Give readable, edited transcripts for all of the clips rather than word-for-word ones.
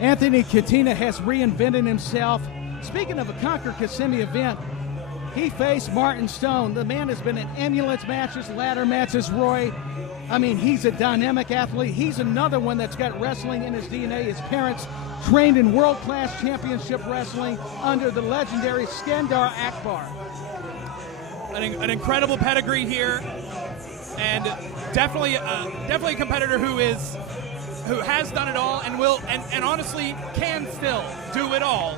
Anthony Catena has reinvented himself. Speaking of a Conquer Kissimmee event, he faced Martin Stone. The man has been in ambulance matches, ladder matches, Roy. I mean, he's a dynamic athlete. He's another one that's got wrestling in his DNA. His parents trained in world-class championship wrestling under the legendary Skandar Akbar. An incredible pedigree here, and definitely a competitor who has done it all and will and honestly can still do it all,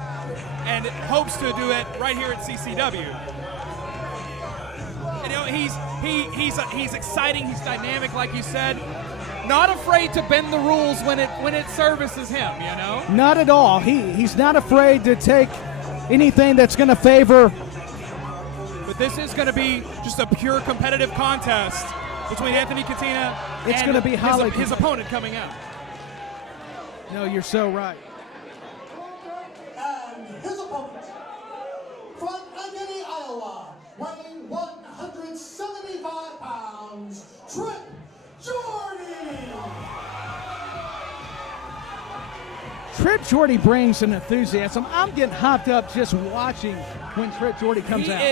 and hopes to do it right here at CCW. You know, he's exciting, he's dynamic, like you said. Not afraid to bend the rules when it services him, you know? Not at all. He's not afraid to take anything that's going to favor. But this is going to be just a pure competitive contest between Anthony Catena and his opponent coming out. No, you're so right. And his opponent, from Agony, Iowa, weighing 175 pounds, Trip Jordy. Trip Jordy brings an enthusiasm. I'm getting hopped up just watching when Trip Jordy comes out.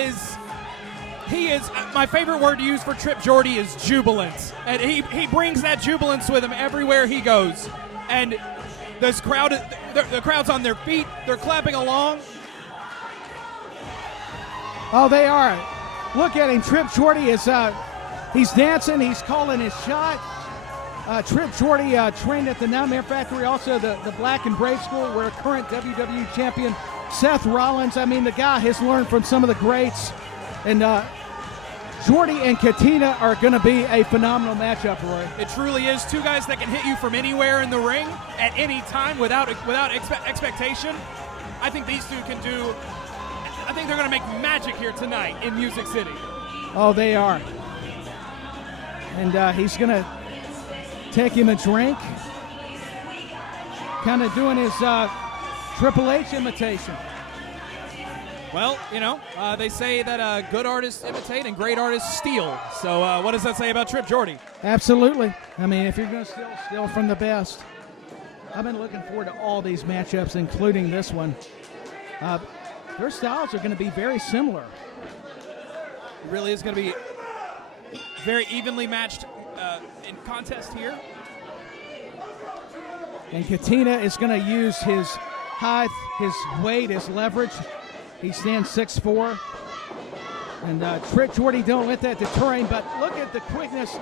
He is, my favorite word to use for Trip Jordy is jubilant. And he brings that jubilance with him everywhere he goes. And this crowd, the crowd's on their feet. They're clapping along. Oh, they are. Look at him. Trip Jordy is, he's dancing. He's calling his shot. Trip Jordy trained at the Nightmare Factory, also the Black and Brave School, where current WWE champion Seth Rollins. I mean, the guy has learned from some of the greats. And Jordy and Catena are going to be a phenomenal matchup, Roy. It truly is. Two guys that can hit you from anywhere in the ring at any time without expectation. I think these two can do. I think they're going to make magic here tonight in Music City. Oh, they are. And he's going to take him a drink. Kind of doing his Triple H imitation. Well, you know, they say that good artists imitate and great artists steal. So what does that say about Trip Jordy? Absolutely. I mean, if you're going to steal from the best. I've been looking forward to all these matchups, including this one. Their styles are going to be very similar. It really is going to be very evenly matched in contest here. And Catena is going to use his height, his weight, his leverage. He stands 6'4". And Trip Jordy don't let that deter him, but look at the quickness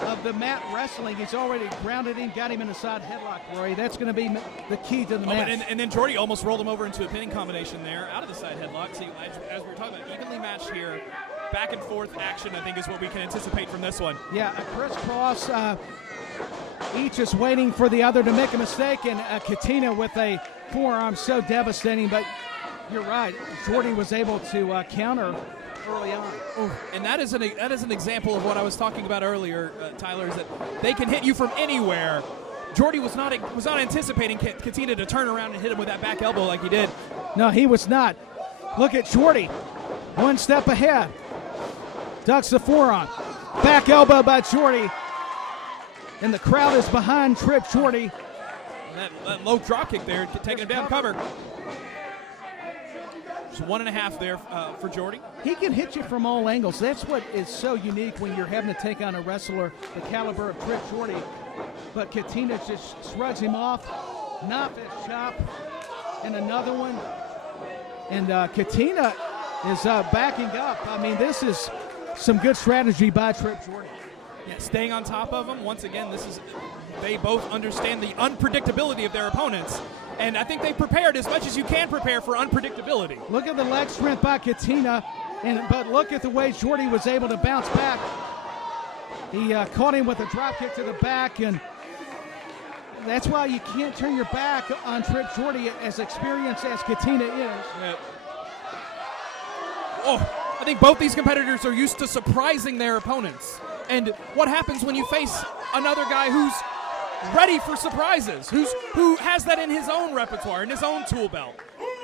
of the mat wrestling. He's already grounded him, got him in a side headlock, Roy. That's going to be the key to the match. And then Jordy almost rolled him over into a pinning combination there, out of the side headlock. See, as we were talking about, evenly matched here. Back and forth action, I think, is what we can anticipate from this one. Yeah, a crisscross. Each is waiting for the other to make a mistake, and Catena with a forearm so devastating, but you're right. Jordy was able to counter early on. And that is an example of what I was talking about earlier, Tyler, is that they can hit you from anywhere. Jordy was not anticipating Catena to turn around and hit him with that back elbow like he did. No, he was not. Look at Jordy, one step ahead. Ducks the forearm. Back elbow by Jordy. And the crowd is behind Trip Jordy. That low drop kick there, taking him down cover. Just 1.5 there for Jordy. He can hit you from all angles. That's what is so unique when you're having to take on a wrestler the caliber of Trip Jordy. But Catena just shrugs him off, knot that chop, and another one. And Catena is backing up. I mean, this is some good strategy by Trip Jordy. Yeah, staying on top of him. Once again, they both understand the unpredictability of their opponents. And I think they prepared as much as you can prepare for unpredictability. Look at the leg strength by Catena, but look at the way Jordy was able to bounce back. He caught him with a drop kick to the back, and that's why you can't turn your back on Trip Jordy, as experienced as Catena is. Yeah. Oh, I think both these competitors are used to surprising their opponents. And what happens when you face another guy who's ready for surprises, who has that in his own repertoire, in his own tool belt?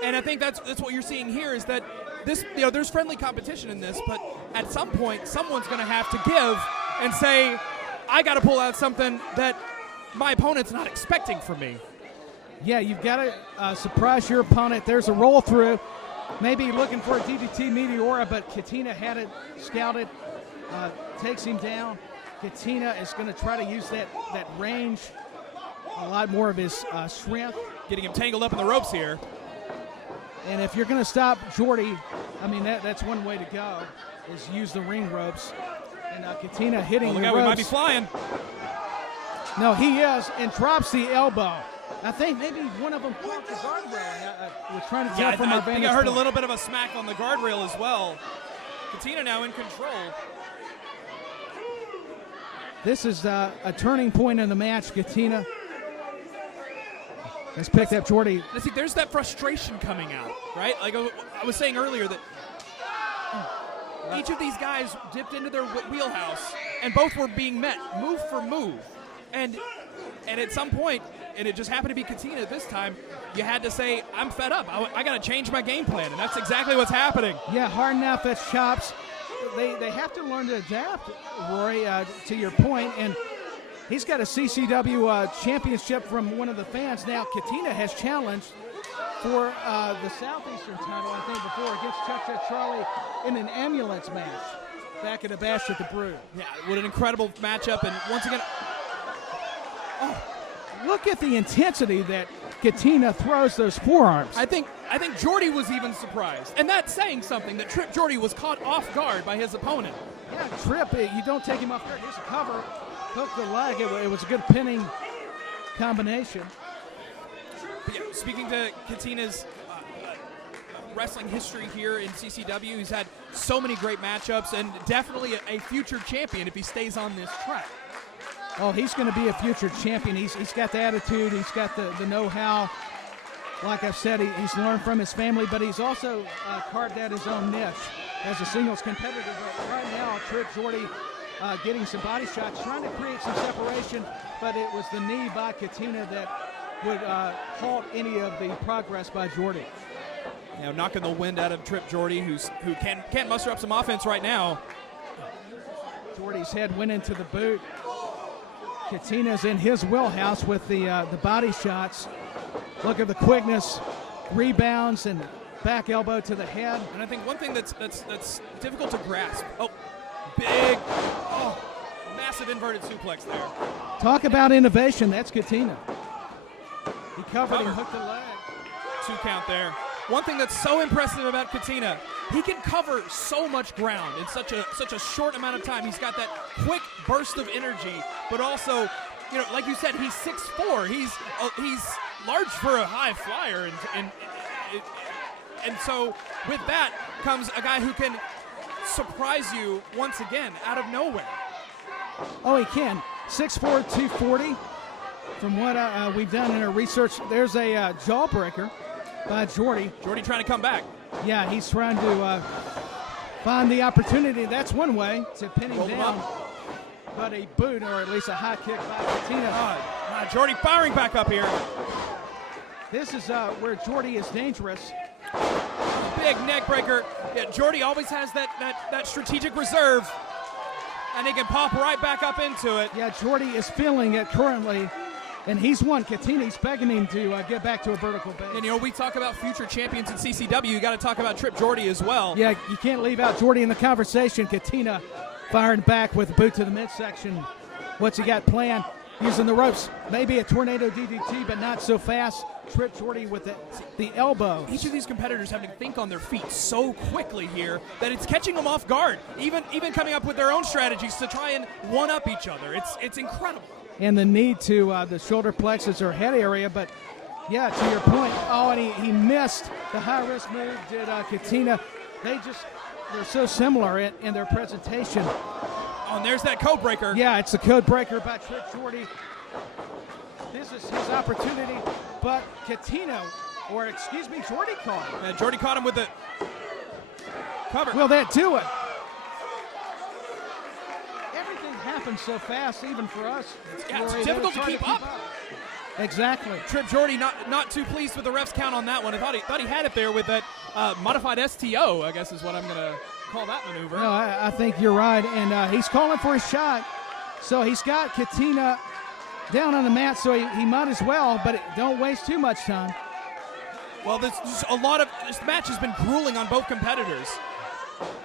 And I think that's what you're seeing here, is that this, you know, there's friendly competition in this, but at some point someone's going to have to give and say, I got to pull out something that my opponent's not expecting from me. Yeah, you've got to surprise your opponent. There's a roll through. Maybe looking for a DDT Meteora, but Catena had it scouted, takes him down. Catena is going to try to use that range, a lot more of his strength. Getting him tangled up in the ropes here. And if you're going to stop Jordy, I mean, that's one way to go, is use the ring ropes. And Catena hitting the ropes. We might be flying. No, he is, and drops the elbow. I think maybe one of them caught the guardrail. Was trying to tell from our vantage think I heard point. a little bit of a smack on the guardrail as well. Catena now in control. This is a turning point in the match. Catena has picked up Jordy. See, there's that frustration coming out, right? Like I was saying earlier that each of these guys dipped into their wheelhouse, and both were being met move for move. And at some point, and it just happened to be Catena this time, you had to say, I'm fed up. I got to change my game plan, and that's exactly what's happening. Yeah, hard enough, that's chops. They have to learn to adapt, Rory, to your point, and he's got a CCW championship from one of the fans. Now, Catena has challenged for the Southeastern title, I think, before, against Chuck Charlie in an ambulance match back at a Bash at the Brew. Yeah, what an incredible matchup, and once again, look at the intensity that Catena throws those forearms. I think Jordy was even surprised, and that's saying something, that Trip Jordy was caught off guard by his opponent. Yeah, Trip, you don't take him off guard. Here's a cover, hook the leg. It was a good pinning combination. But yeah, speaking to Catena's wrestling history here in CCW, he's had so many great matchups, and definitely a future champion if he stays on this track. Oh, he's going to be a future champion. He's got the attitude. He's got the know-how. Like I said, he's learned from his family, but he's also carved out his own niche as a singles competitor. But right now, Trip Jordy getting some body shots, trying to create some separation, but it was the knee by Catena that would halt any of the progress by Jordy. Now knocking the wind out of Trip Jordy, who can't muster up some offense right now. Jordy's head went into the boot. Catena's in his wheelhouse with the body shots. Look at the quickness, rebounds, and back elbow to the head. And I think one thing that's difficult to grasp. Massive inverted suplex there. Talk about innovation. That's Catena. He covered and hooked the leg. 2 count there. One thing that's so impressive about Catena, he can cover so much ground in such a short amount of time. He's got that quick burst of energy, but also, like you said, he's 6'4". He's large for a high flyer, and so with that comes a guy who can surprise you once again out of nowhere. Oh, he can. 6'4", 240. From what we've done in our research, there's a jawbreaker by Jordy. Jordy trying to come back. Yeah, he's trying to find the opportunity. That's one way to pin him down. But a boot, or at least a high kick by Catena. Jordy firing back up here. This is where Jordy is dangerous. Big neck breaker. Yeah, Jordy always has that strategic reserve, and he can pop right back up into it. Yeah, Jordy is feeling it currently. And he's won. Catena's begging him to get back to a vertical base. And, we talk about future champions in CCW. You got to talk about Trip Jordy as well. Yeah, you can't leave out Jordy in the conversation. Catena firing back with a boot to the midsection. What's he got planned? Using the ropes. Maybe a tornado DDT, but not so fast. Trip Jordy with the elbow. Each of these competitors having to think on their feet so quickly here that it's catching them off guard. Even coming up with their own strategies to try and one-up each other. It's incredible. And the knee to the shoulder plexus or head area. But, yeah, to your point, and he missed the high-risk move, did Catena. They're so similar in their presentation. Oh, and there's that code breaker. Yeah, it's the code breaker by Trip Jordy. This is his opportunity, but Jordy caught him. Yeah, Jordy caught him with the cover. Will that do it? Happens so fast, even for us. It's difficult to keep up. Exactly. Trip Jordy not too pleased with the ref's count on that one. I thought he had it there with that modified STO, I guess is what I'm going to call that maneuver. No, I think you're right, and he's calling for a shot. So he's got Catena down on the mat, so he might as well, but don't waste too much time. Well, this match has been grueling on both competitors.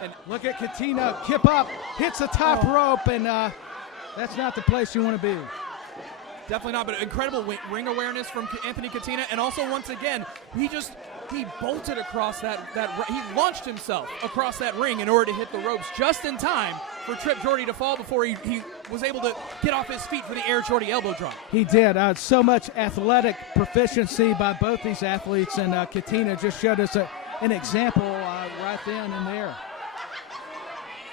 And look at Catena kip up, hits the top rope, and that's not the place you want to be. Definitely not, but incredible ring awareness from Anthony Catena, and also once again, he bolted across that he launched himself across that ring in order to hit the ropes just in time for Trip Jordy to fall before he was able to get off his feet for the Air Jordy elbow drop. He did. So much athletic proficiency by both these athletes, and Catena just showed us an example right then and there.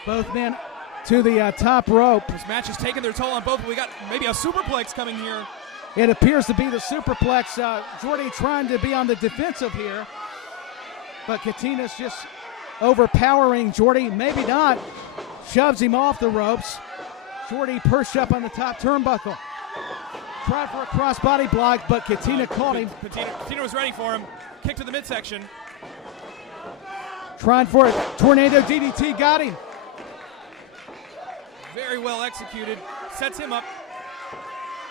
Both men to the top rope. This match has taken their toll on both. We got maybe a superplex coming here. It appears to be the superplex. Jordy trying to be on the defensive here, but Catena's just overpowering Jordy. Maybe not. Shoves him off the ropes. Jordy perched up on the top turnbuckle. Tried for a crossbody block, but Catena caught him. Catena was ready for him. Kick to the midsection. Trying for it. Tornado DDT got him. Very well executed. Sets him up.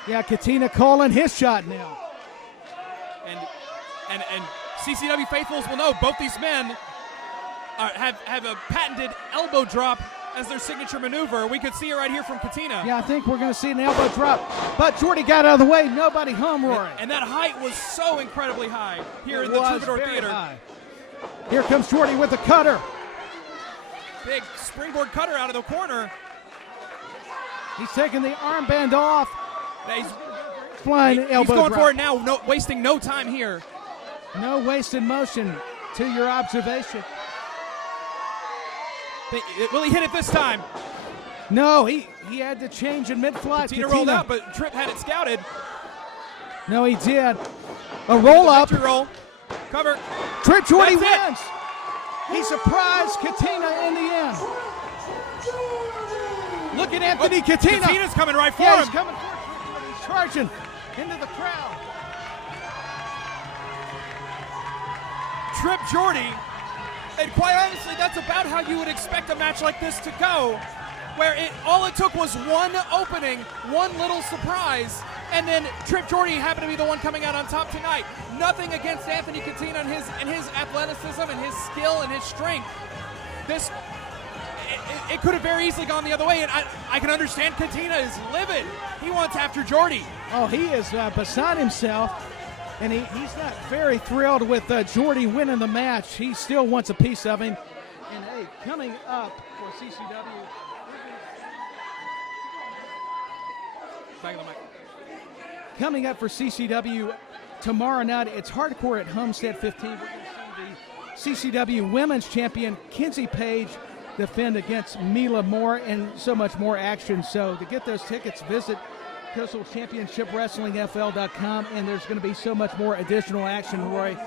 Yeah, Catena calling his shot now. And CCW faithfuls will know both these men have a patented elbow drop as their signature maneuver. We could see it right here from Catena. Yeah, I think we're going to see an elbow drop. But Jordy got out of the way. Nobody home roaring. And that height was so incredibly high here in the Troubadour Theater. High. Here comes Jordy with the cutter. Big springboard cutter out of the corner. He's taking the armband off. He's flying elbow going drop. for it now, wasting no time here. No wasted motion to your observation. Will he hit it this time? No, he had to change in mid-flight. Catena rolled out, but Trip had it scouted. No, he did. A roll-up. Roll. Cover. Trip Jordy wins. He surprised Catena in the end. Look at Anthony Catena. Catena's coming right for him. He's coming for him. He's charging into the crowd. Trip Jordy. And quite honestly, that's about how you would expect a match like this to go, where all it took was one opening, one little surprise, and then Trip Jordy happened to be the one coming out on top tonight. Nothing against Anthony Catena and his athleticism and his skill and his strength. It could have very easily gone the other way, and I can understand Catena is livid. He wants after Jordy. Oh, he is beside himself. And he's not very thrilled with Jordy winning the match. He still wants a piece of him. And hey, coming up for CCW. Back of the mic. Coming up for CCW tomorrow night, it's Hardcore at Homestead 15. We're going to see the CCW Women's Champion Kinsey Page defend against Mila Moore, and so much more action. So to get those tickets, visit CoastalChampionshipWrestlingFL.com, and there's going to be so much more additional action, Roy.